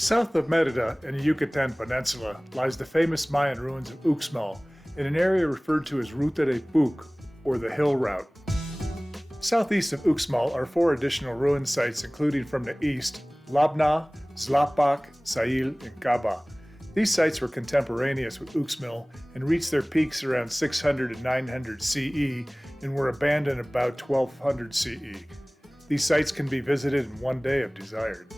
South of Merida in the Yucatán Peninsula lies the famous Mayan ruins of Uxmal in an area referred to as Ruta de Puuc, or the Hill Route. Southeast of Uxmal are 4 additional ruin sites including from the east, Labná, Xlapak, Sayil, and Kabah. These sites were contemporaneous with Uxmal and reached their peaks around 600 and 900 CE and were abandoned about 1200 CE. These sites can be visited in one day if desired.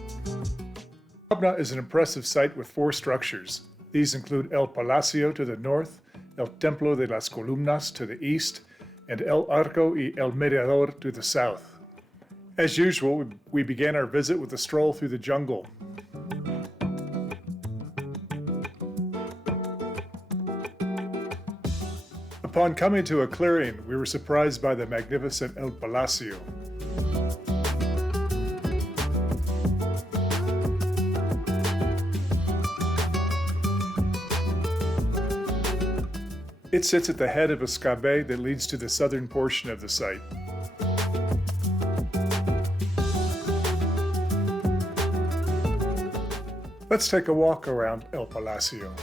Labná is an impressive site with 4 structures. These include El Palacio to the north, El Templo de las Columnas to the east, and El Arco y El Mirador to the south. As usual, we began our visit with a stroll through the jungle. Upon coming to a clearing, we were surprised by the magnificent El Palacio. It sits at the head of a Kabah that leads to the southern portion of the site. Let's take a walk around El Palacio.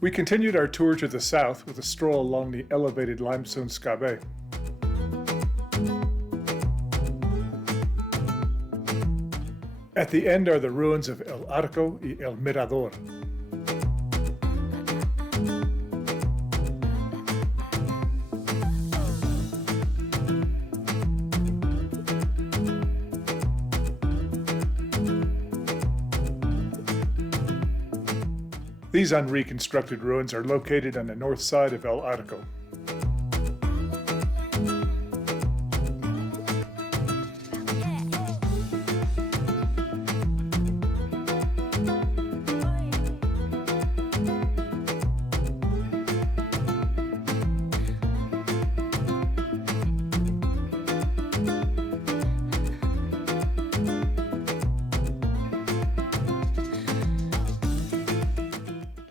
We continued our tour to the south with a stroll along the elevated limestone Kabah. At the end are the ruins of El Arco y El Mirador. These unreconstructed ruins are located on the north side of El Arco.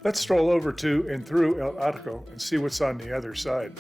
Let's stroll over to and through El Arco and see what's on the other side.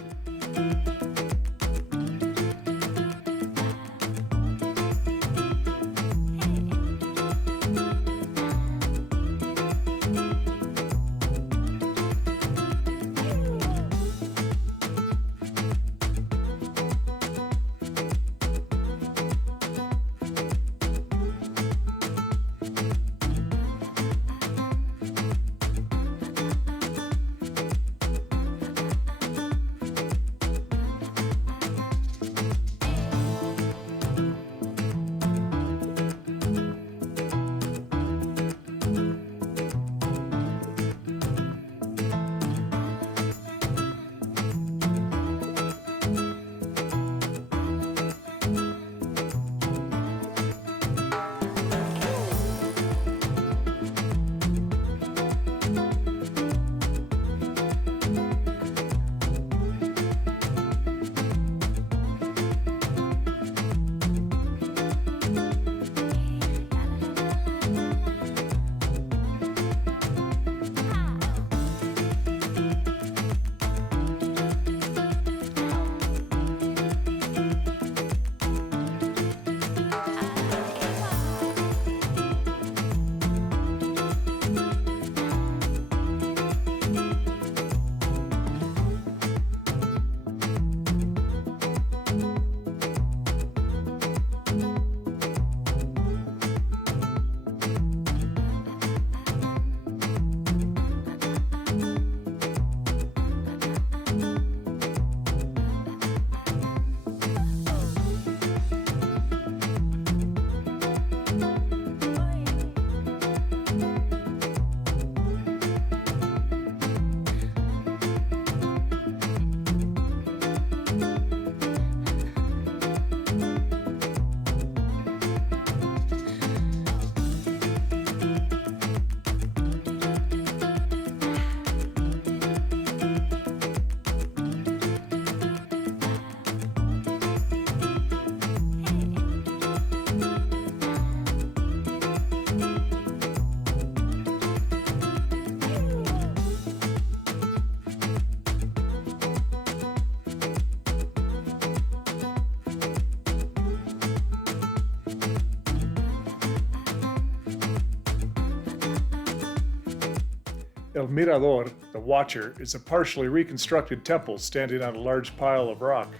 El Mirador, the Watcher, is a partially reconstructed temple standing on a large pile of rock.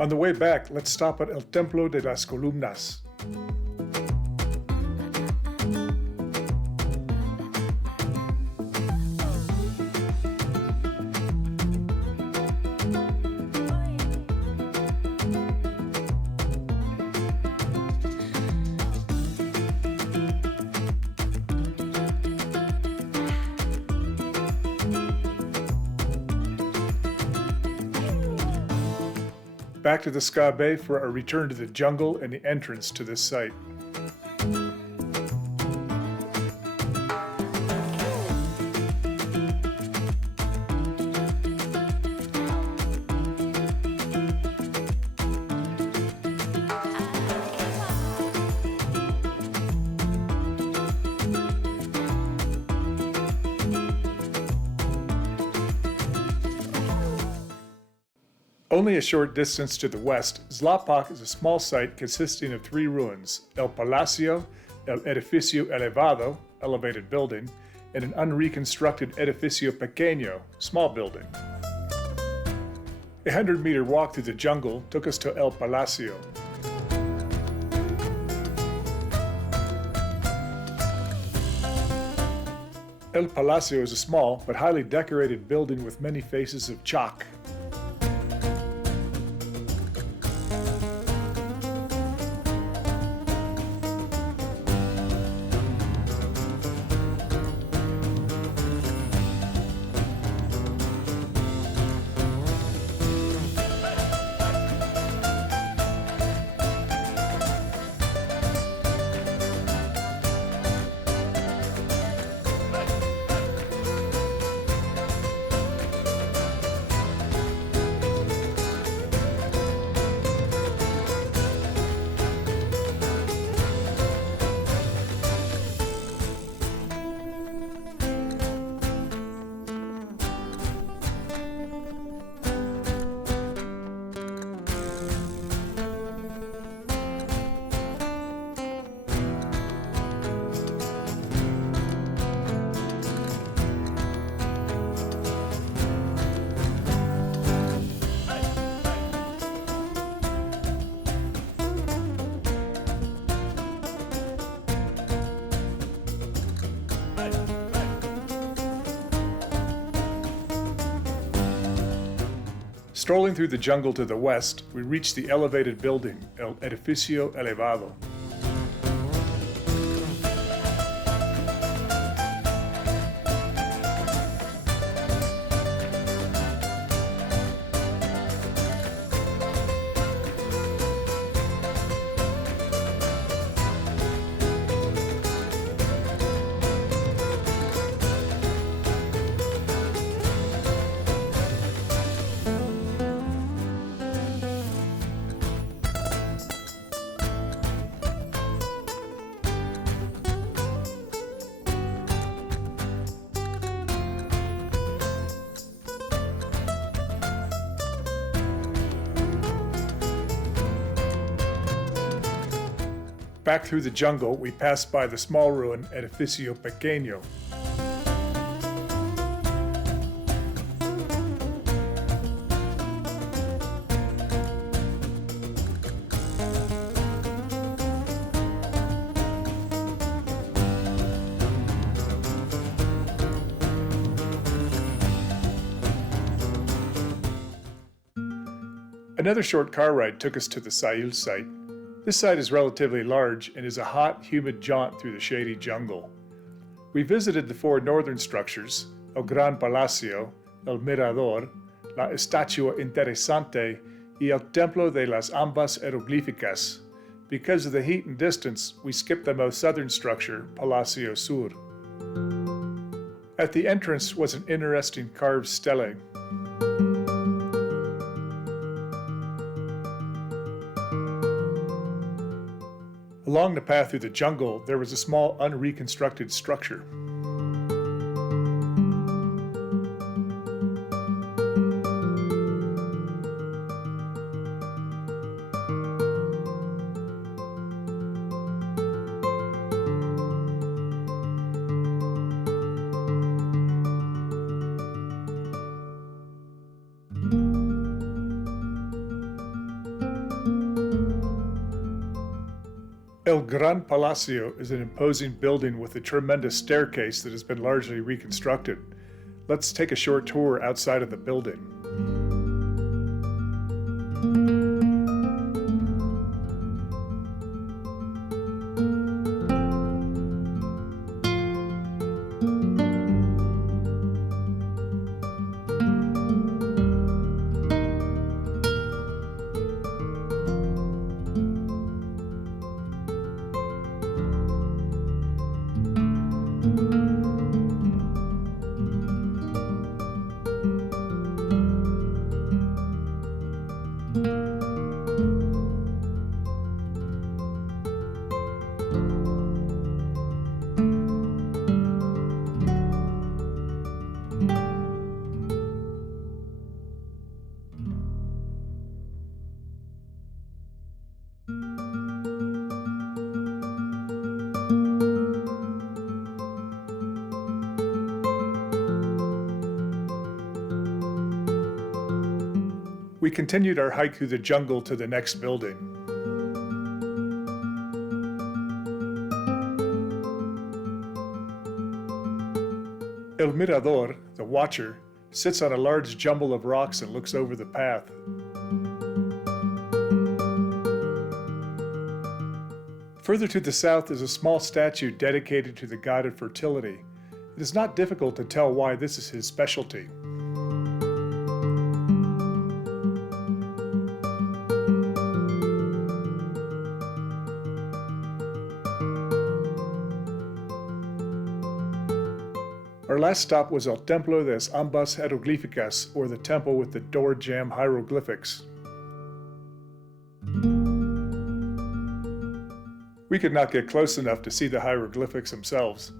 On the way back, let's stop at El Templo de las Columnas. Back to the Kabah for a return to the jungle and the entrance to this site. Only a short distance to the west, Xlapak is a small site consisting of three ruins: El Palacio, El Edificio Elevado, elevated building, and an unreconstructed Edificio Pequeño, small building. A 100-meter walk through the jungle took us to El Palacio. El Palacio is a small but highly decorated building with many faces of chalk. Strolling through the jungle to the west, we reach the elevated building, El Edificio Elevado. Back through the jungle, we passed by the small ruin Edificio Pequeño. Another short car ride took us to the Sayil site. This site is relatively large and is a hot, humid jaunt through the shady jungle. We visited the four northern structures, El Gran Palacio, El Mirador, La Estatua Interesante, y El Templo de las Ambas Jeroglíficas, Because of the heat and distance, we skipped the most southern structure, Palacio Sur. At the entrance was an interesting carved stele. Along the path through the jungle, there was a small unreconstructed structure. El Gran Palacio is an imposing building with a tremendous staircase that has been largely reconstructed. Let's take a short tour outside of the building. We continued our hike through the jungle to the next building. El Mirador, the Watcher, sits on a large jumble of rocks and looks over the path. Further to the south is a small statue dedicated to the god of fertility. It is not difficult to tell why this is his specialty. Our last stop was El Templo de las Ambas Jeroglíficas, or the temple with the door jamb hieroglyphics. We could not get close enough to see the hieroglyphics themselves.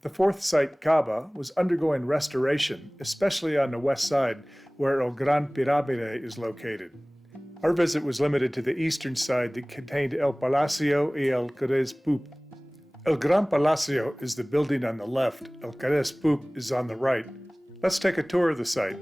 The fourth site, Kabah, was undergoing restoration, especially on the west side, where El Gran Pirámide is located. Our visit was limited to the eastern side that contained El Palacio y El Carrés Puuc. El Gran Palacio is the building on the left. El Carrés Puuc is on the right. Let's take a tour of the site.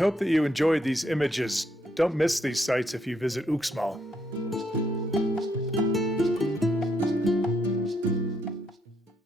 hope that you enjoyed these images. Don't miss these sites if you visit Uxmal.